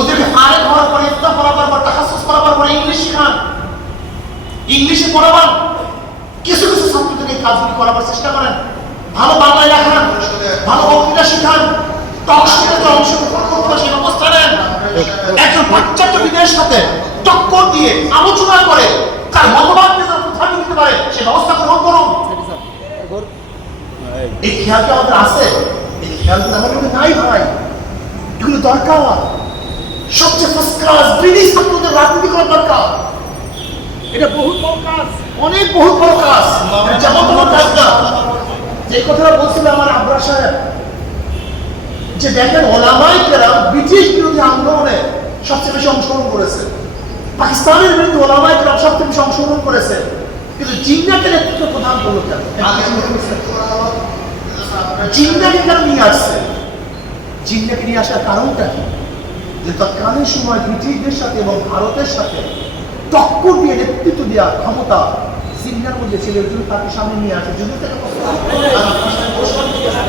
ওদেরকে ফারেক হওয়ার পরে ইফতা পড়াবার পর তাহাসুস পড়াবার পরে ইংলিশ শেখান। ইংলিশে পড়াবান। কিছু কিছু ছাত্রদের এই কাজগুলি করাবার চেষ্টা করেন। ভালো বাংলায় লেখান, ভালো বক্তৃতা শেখান। টকশোতে অংশগ্রহণ করতে সেই ব্যবস্থা নেন। একজন পাশ্চাত্যবিদের সাথে টক্কর দিয়ে আলোচনা করে, তার মতবাদকে যেন প্রধান্য দিতে পারে সে ব্যবস্থা গ্রহণ করুন। এই খেয়ালটা আমাদের আছে? এই খেয়ালগুলো আমাদের নাই ভাই? এগুলো দরকার। সবচেয়ে ফার্স্ট ক্লাস ব্রিটিশ ছাত্রদের রাজনীতি করা দরকার। এটা বহুত বড় কাজ, অনেক বহুত বড় কাজ। যেমন তেমন কাজ যে কথাটা বলছিল আমার আবরার সাহেব, যে দেখেন ওলামাই কেরাম ব্রিটিশ বিরোধী আন্দোলনে সবচেয়ে বেশি অংশগ্রহণ করেছে। পাকিস্তানের বিরুদ্ধে ওলামাই কেরাম সবচেয়ে বেশি অংশগ্রহণ করেছে। কিন্তু জিন্নাকে নেতৃত্ব প্রদান করল কেন? জিন্নাকে কেন নিয়ে আসছে? জিন্নাকে নিয়ে আসার কারণটা কি? যে তৎকালীন সময় ব্রিটিশদের সাথে এবং ভারতের সাথে টক্কর দিয়ে নেতৃত্ব দেওয়ার ক্ষমতা জিন্নার মধ্যে ছিল এর জন্য তাকে সামনে নিয়ে আসে। যদি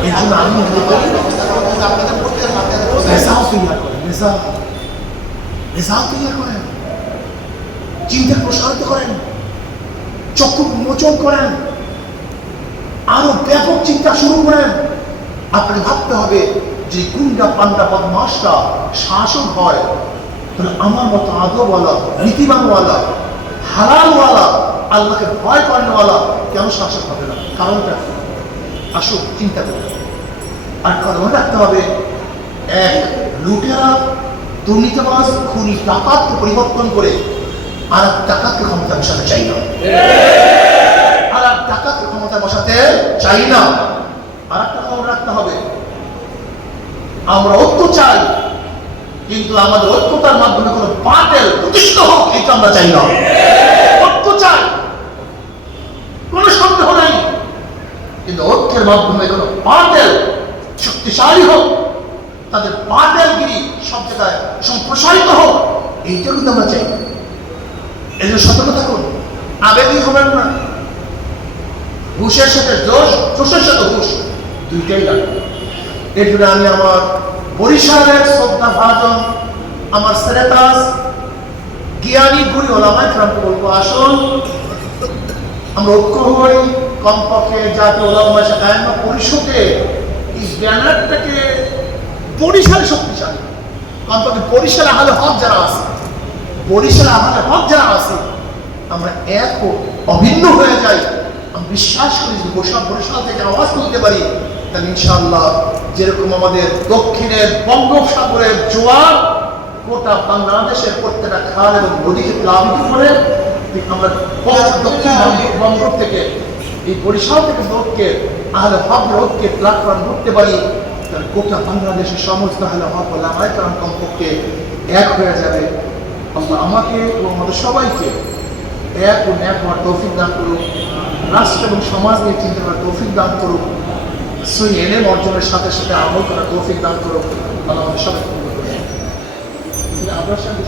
এর জন্য আমি মনে করি করেন, চক্ষু করেন, আরও ব্যাপক চিন্তা শুরু করেন। আপনাকে ভাবতে হবে যে গুন্ডা পান্ডা বদমাসটা শাসক হয় তাহলে আমার মতো আদবওয়ালা নীতিবানওয়ালা হালালওয়ালা আল্লাহকে ভয় করেনওয়ালা কেন শাসক হবে না? কারণটা? আসুক চিন্তা করুন আর কারণ রাখতে হবে এক লুটেরা দুর্নীতিবাজ খুনি ডাকাতকে পরিবর্তন করে আর এক ডাকাতকে ক্ষমতা বসাতে চাই না। আর এক ডাকাতকে ক্ষমতা বসাতে চাই না আর একটা খবর রাখতে হবে আমরা ঐক্য চাই। কিন্তু আমাদের ঐক্যতার মাধ্যমে কোনো বাতিল প্রতিষ্ঠিত হোক, এটা আমরা চাই না। ঐক্য চাই। কোনো সন্দেহ নাই। কিন্তু ঐক্যের মাধ্যমে কোনো বাতিল শক্তিশালী হোক, তাদের বাতিলগিরি সব জায়গায় সম্প্রসারিত হোক এইটা কিন্তু আমরা চাই। এই জন্য সতর্ক থাকুন। আবেগই হবেন না। হুশের সাথে জোশ, জোশের সাথে হুশ দুইটাই লাগবে জন্য আমি আমার বরিশালের শ্রদ্ধা ভাজন, আমার সেরেতাস জ্ঞানী গুরু ওলামাই ক্রামকে বলব, আসুন, আমরা ঐক্য হই, কমপক্ষে জাতীয় ওলামা শাখায়মা পরিষদে এই ব্যানারটাকে বরিশাল শক্তিশালী। কমপক্ষে বরিশাল আহলে হক যারা আছে, বরিশাল আহলে হক যারা আছে, আমরা এক অভিন্ন হয়ে যাই। আমি বিশ্বাস করি যে বৈশাখ বরিশাল থেকে আওয়াজ তুলতে পারি। তাহলে ইনশাআল্লাহ যেরকম আমাদের দক্ষিণের বঙ্গোপসাগরের জোয়ার, গোটা বাংলাদেশের প্রত্যেকটা খাল এবং নদীকে প্লাবিত করে আমরা দক্ষিণ বঙ্গ- বঙ্গ থেকে এই বরিশাল থেকে লোককে আহলে হক লোককে প্ল্যাটফর্ম করতে পারি, তাহলে গোটা বাংলাদেশের সমস্ত আহলে হক ওলামায়ে কেরাম কমপক্ষে এক হয়ে যাবে। আল্লাহ আমাকে এবং আমাদের সবাইকে এক ও এক হওয়ার তৌফিক দান করুক, রাষ্ট্র এবং সমাজ নিয়ে চিন্তা করার তৌফিক দান করুক। সই এনে অর্জনের সাথে সাথে আমল করা তৌফিক দান করো, আল্লাহ আমাদের সবাই। আপনার সাথে?